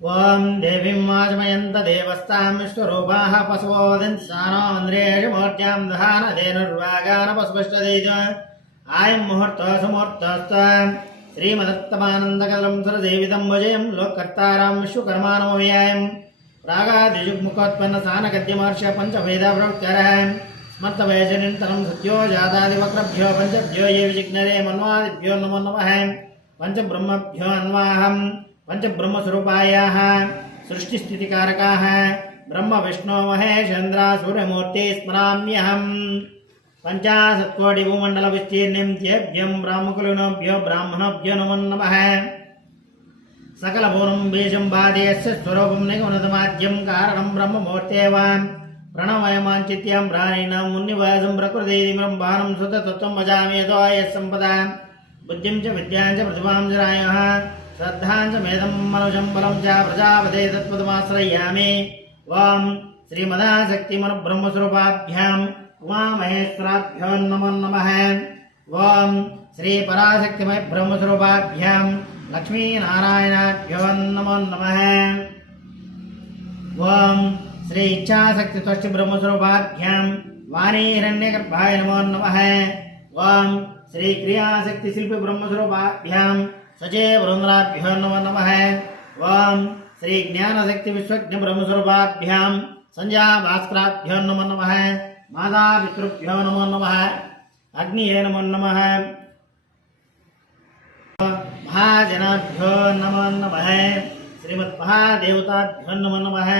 ఓం దేవీం వాచమయంత దేవస్తాం విశ్వరూపాః పశవోదన్సానాంద్రేషు మూర్త్యాం దహానధేనుర్వాగాన పశుపష్టదైత ఆయం ముహూర్తో సుముహూర్తోస్త శ్రీమదత్తమానందకలం సురదేవితం భజయం లోకర్తారాం విశ్వకర్మాణమవ్యాయం ప్రాగాదిజుగ్ముఖోత్పన్న సానగద్యమర్ష పంచవేద ప్రవక్తరః స్మర్తవయజనింతరం సత్యో జాతాదివక్రభ్యో పంచభ్యో ఏ విజిగ్నరే మన్వాదిభ్యో నమో నమః పంచబ్రహ్మభ్యో అన్వాహం पंचब्रह्मस्वरूपायाः सृष्टिस्थितिकारकाः ब्रह्म विष्णु महेशेन्द्र सूर्यमूर्ति स्मराम्यहम् पंचाशत्कोटिभूमण्डलविस्तीर्णं तेभ्यं ब्राह्मकुलिनोभ्यो ब्राह्मणोभ्यो नमो नमः सकलपूर्णं बीजं बाधेयस्य स्वरूपं निगमनतमाद्यं कारणं ब्रह्ममूर्तेव प्रणवयमाञ्चित्यां प्राणिनां मुनिवासं प्रकृतिदिब्रह्माणं सुततत्त्वं भजामि यतो यस्सम्पदा बुद्धिं च विद्यां च प्रतिभां च रायः श्रद्धां च मेधं मनुजं बलं च प्रजापते तत्पदमाश्रयामि ओं श्रीमदाशक्तिमनुब्रह्मस्वरूपाभ्यां उमामहेश्वराभ्यो नमो नमः ओं श्रीपराशक्तिमय ब्रह्मस्वरूपाभ्यां लक्ष्मीनारायणाभ्यो नमो नमः ओं श्री इच्छाशक्तित्वष्टि ब्रह्मस्वरूपाभ्यां वाणीहिरण्यगर्भाय नमो नमः ओं श्री क्रियाशक्तिशिल्पि ब्रह्मस्वरूपाभ्यां सजय वृंद्राभ्यो नमो नमः ओं श्री ज्ञानशक्ति विश्वज्ञ ब्रह्मस्वरूपाभ्यां संज्ञा भास्कराभ्यो नमो नमः माता पितृभ्यो नमो नमः अग्निये नमो नमः महाजनाभ्यो नमो नमः श्रीमद्महादेवताभ्यो नमो नमः।